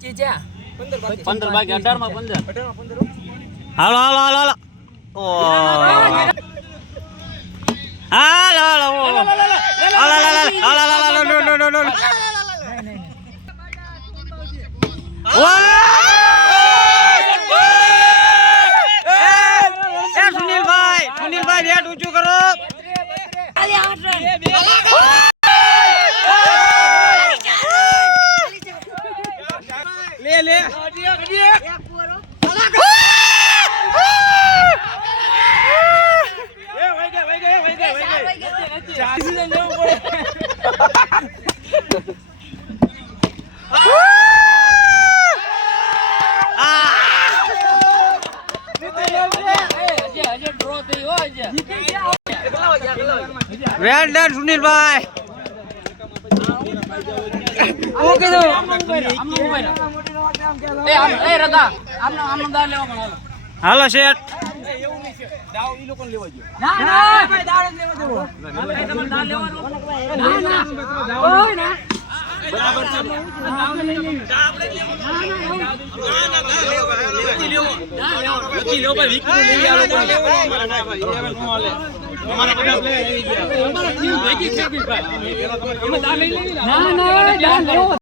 15 બાકી 18 માં 15 હાલો હાલો હાલો હાલો ઓ હાલો હાલો હાલો સુનિલભાઈ રેટ ઊંચું કરો લે લે વેલ ડન સુનિલભાઈ ઓકે તો એ રગા આમનો દાવ લેવા પણ હાલો શેઠ દાવ ઈ લોકોને લેવા જો ના ભાઈ દાવ જ લેવા દેવો તમારે દાવ લેવાનો ના ઓય ના બરાબર છે દાવ લઈ લેવું દાવ લઈ લેવું ના નથી લેવો ભાઈ વિકુ લઈ આવો મારા ના ભાઈ એ નો હાલે તમારા બધા પ્લે આવી ગયા અમારા ટીમ ભેગી થઈ ગઈ ભાઈ અમે દાવ લઈ લેવી ના દાવ લેવો